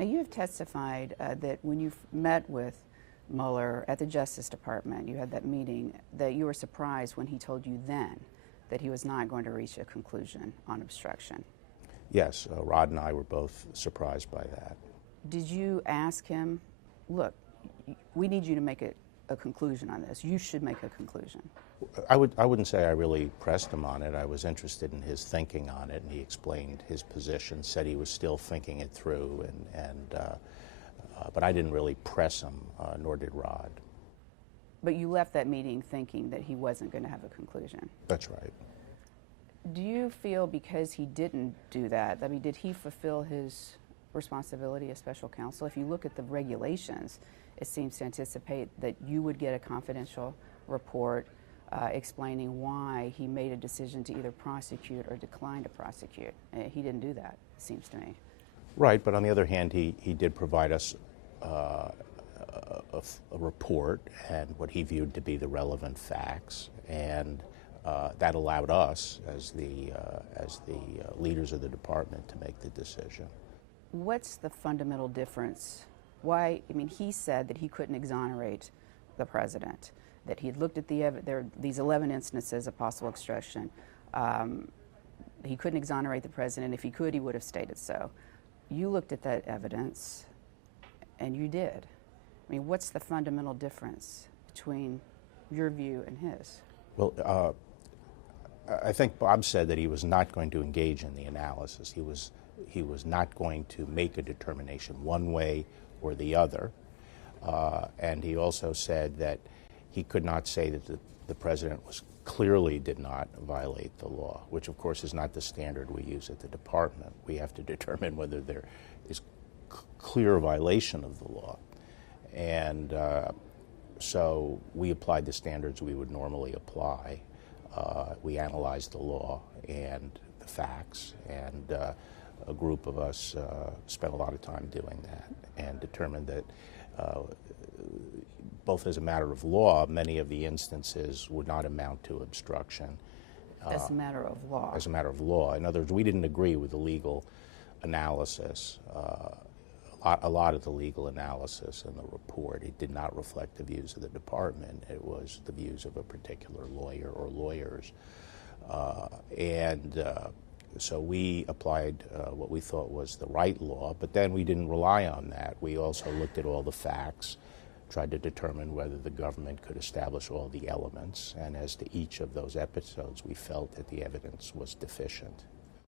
Now, you have testified that when you met with Mueller at the Justice Department, you had that meeting, that you were surprised when he told you then that he was not going to reach a conclusion on obstruction. Yes, Rod and I were both surprised by that. Did you ask him, look, we need you to make a conclusion on this. You should make a conclusion. I wouldn't say I really pressed him on it. I was interested in his thinking on it, and he explained his position, said he was still thinking it through, but I didn't really press him, nor did Rod. But you left that meeting thinking that he wasn't going to have a conclusion. That's right. Do you feel because he didn't do that, I mean, did he fulfill his responsibility as special counsel? If you look at the regulations, it seems to anticipate that you would get a confidential report explaining why he made a decision to either prosecute or decline to prosecute. He didn't do that, it seems to me. Right, but on the other hand, he did provide us a report and what he viewed to be the relevant facts, and that allowed us, as the leaders of the department, to make the decision. What's the fundamental difference? Why? I mean, he said that he couldn't exonerate the president, that he had looked at these 11 instances of possible obstruction. He couldn't exonerate the president. If he could, he would have stated so. You looked at that evidence, and you did. I mean, what's the fundamental difference between your view and his? Well, I think Bob said that he was not going to engage in the analysis. He was not going to make a determination one way or the other. And he also said that he could not say that the president clearly did not violate the law, which of course is not the standard we use at the department. We have to determine whether there is clear violation of the law. And so we applied the standards we would normally apply. We analyzed the law and the facts, and a group of us spent a lot of time doing that and determined that both as a matter of law, many of the instances would not amount to obstruction. As a matter of law? As a matter of law. In other words, we didn't agree with the legal analysis. A lot of the legal analysis in the report, it did not reflect the views of the department. It was the views of a particular lawyer or lawyers. So we applied what we thought was the right law, but then we didn't rely on that. We also looked at all the facts, tried to determine whether the government could establish all the elements, and as to each of those episodes, we felt that the evidence was deficient.